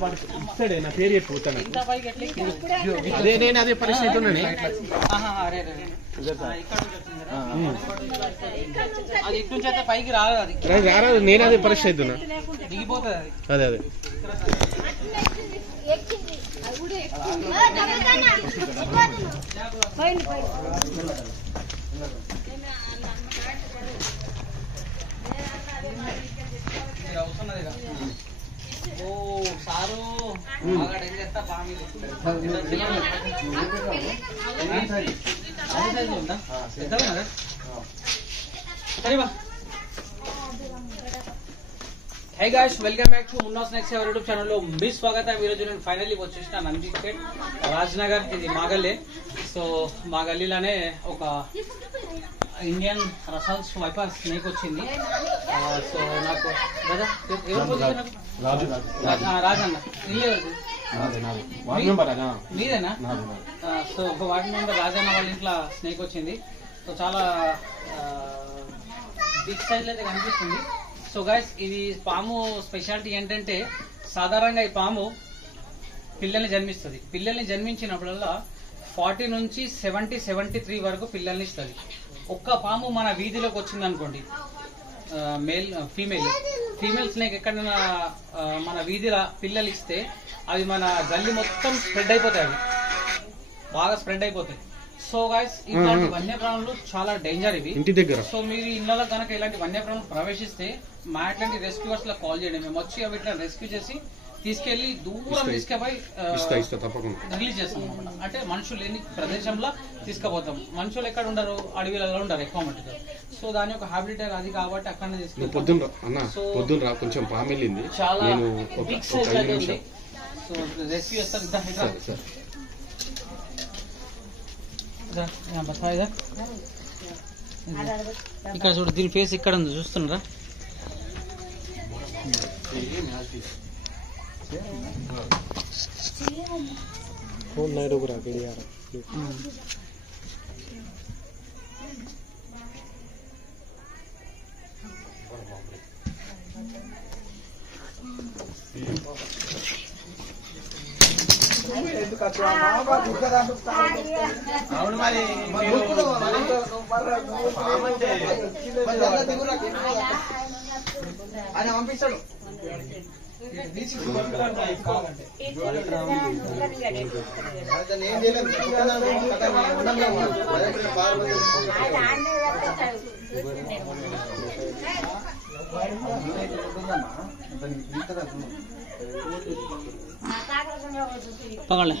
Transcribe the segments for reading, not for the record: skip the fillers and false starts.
ఇస్తాడే నా పేరు చెప్పిపోతాను అదే నేను అదే పరిస్థితి ఉన్నాను పైకి రాదు రారాదు నేను అదే పరిస్థితి ఉన్నా దిగిపోతుంది అదే అదే ఓ సారు చేస్తా high guys welcome back to Munna snacks YouTube channel లో మీ స్వాగతం. ఈ రోజు నేను ఫైనల్లీ వచ్చేసిన నందిపేట్ రాజ్నగర్, ఇది మా గల్లీ. సో మా గల్లీలోనే ఒక ఇండియన్ రసల్ స్వైపర్ స్నేక్ వచ్చింది. సో నాకు రాజన్న మీదేనా? సో ఒక వార్డు మెంబర్ రాజన్న వాళ్ళ ఇంట్లో స్నేక్ వచ్చింది. సో చాలా బిగ్ సైజ్ అయితే కనిపిస్తుంది. సో గైస్ ఇది పాము స్పెషాలిటీ ఏంటంటే సాధారణంగా ఈ పాము పిల్లల్ని జన్మిస్తుంది. పిల్లల్ని జన్మించినప్పుడల్లా 40 నుంచి 73 వరకు పిల్లల్ని ఇస్తుంది. ఒక్క పాము మన వీధిలోకి వచ్చింది అనుకోండి, ఫీమేల్ స్నేక్ ఎక్కడైనా మన వీధిలో పిల్లలు ఇస్తే అవి మన గల్లీ మొత్తం స్ప్రెడ్ అయిపోతాయి, అవి బాగా స్ప్రెడ్ అయిపోతాయి. సో గైస్ ఇలాంటి వన్యప్రాణులు చాలా డేంజర్ ఇవి ఇంటి దగ్గర. సో మీరు ఇళ్ళలో కనుక ఇలాంటి వన్యప్రాణులు ప్రవేశిస్తే మా ఇట్లాంటి రెస్క్యూవర్స్ లా కాల్ చేయండి. మేము వచ్చి అవి ఇట్లా రెస్క్యూ చేసి తీసుకెళ్లి దూరం తీసుకుపోయి రిలీజ్ చేస్తాం అనమాట. అంటే మనుషులు లేని ప్రదేశంలో తీసుకుపోతాం. మనుషులు ఎక్కడ ఉండరు, అడవిలలో ఉండరు ఎక్కువ మట్టుగా. సో దాని యొక్క హ్యాబిటేట్ అది కాబట్టి అక్కడనే తీసుకెళ్తాం. సో కొంచెం చాలా బిగ్ సైజ్ అయితే ఉంది. సో రెస్క్యూ చేస్తారు. ఇక్కడ చూడు, దీని ఫేస్ ఇక్కడ ఉంది, చూస్తున్నారా? అవును మరి ఆయన పంపిస్తాడు. పగలే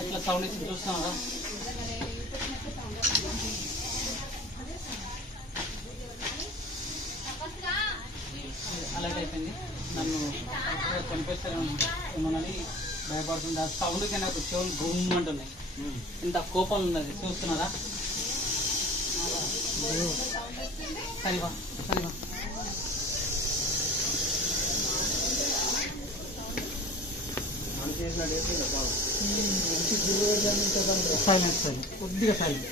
ఎట్లా సౌండ్ ఇచ్చి చూస్తున్నారా? అలర్ట్ అయిపోయింది. నన్ను చంపేస్తారేమోనని భయపడుతుంది. ఆ సౌండ్కి నాకు చెవులు గుమ్ అంటున్నాయి. ఇంత కోపం ఉన్నది, చూస్తున్నారా? సరివా సరివా సైలెంట్ కొద్దిగా సైలెంట్.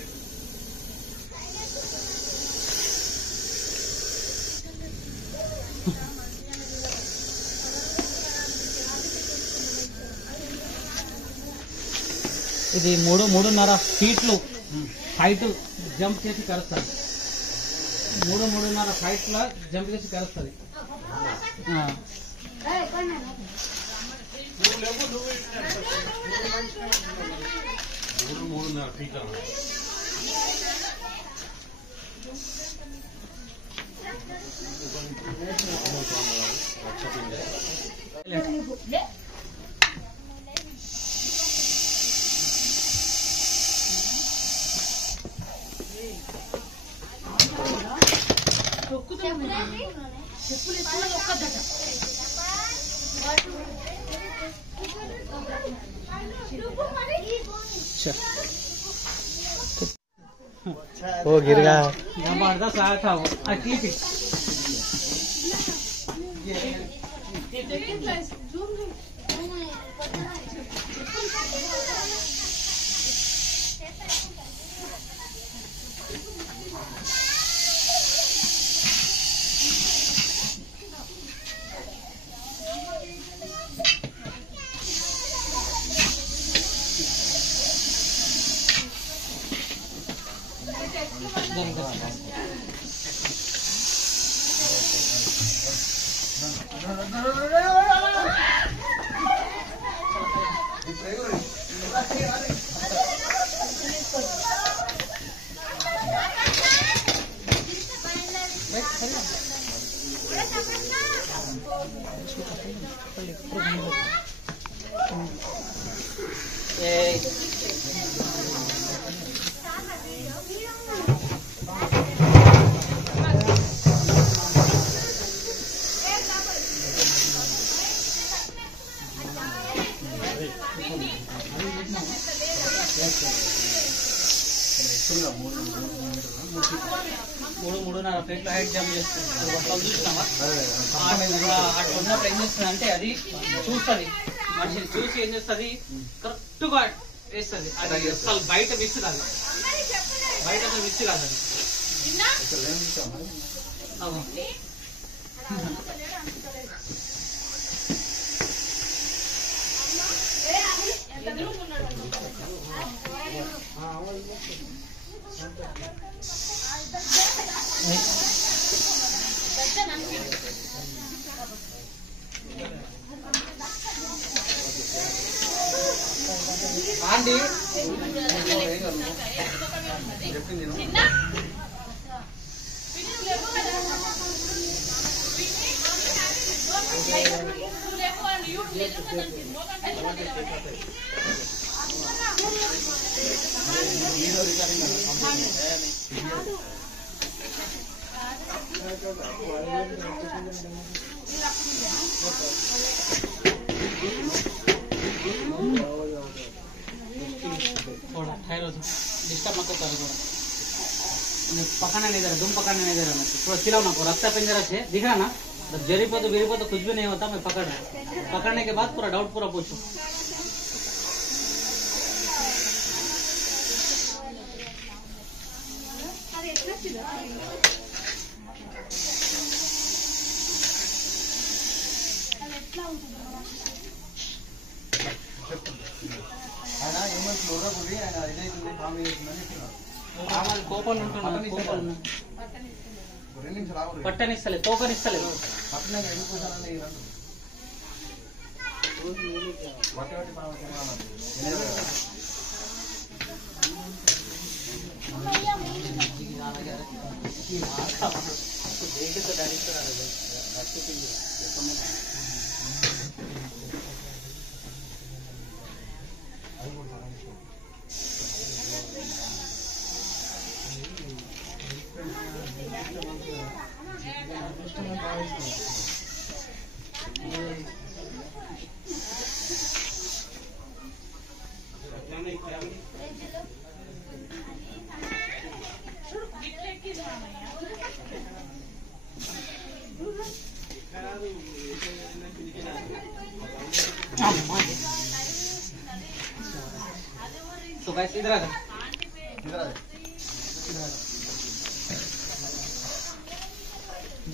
ఇది 3.5 ఫీట్లు హైట్ జంప్ చేసి కలుస్తుంది. 3.5 హైట్ లా జంప్ చేసి కలుస్తుంది. ओ गिर गया जबरदस्त आया था वो। ठीक है మూడున్నర ప్లేట్లు హైట్ జంప్ చేస్తుంది చూసినామా? అట్లున్నప్పుడు ఏం చేస్తుంది అంటే అది చూస్తుంది, మనిషిని చూసి ఏం చేస్తుంది కరెక్ట్ గా వేస్తుంది. అది అసలు బయట మిస్ కాదు, బయట అసలు మిస్ కాదు అది. ఆంటీ डिस्टर्ब मत करो पकाना नहीं दे रहा, तुम पकाना नहीं दे रहा, थोड़ा चिल्लाओ ना, रास्ता पिंजरा से दिख रहा ना, जरी पो तो बिरी पो तो कुछ भी नहीं होता। मैं पकड़ रहा, पकड़ने के बाद पूरा डाउट पूरा पूछो। కోపం పట్టనిస్తలేదు, తోకనిస్తలేదు. तो गाइस इधर आ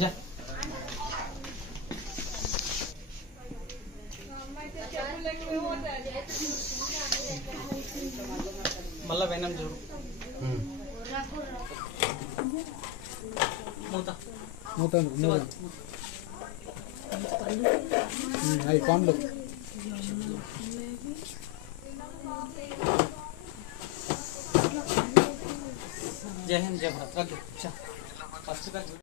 जा మళ్ళా వెనం చూడు మూత మూత అవి పండ్లు జై హింద్ జై భారత్.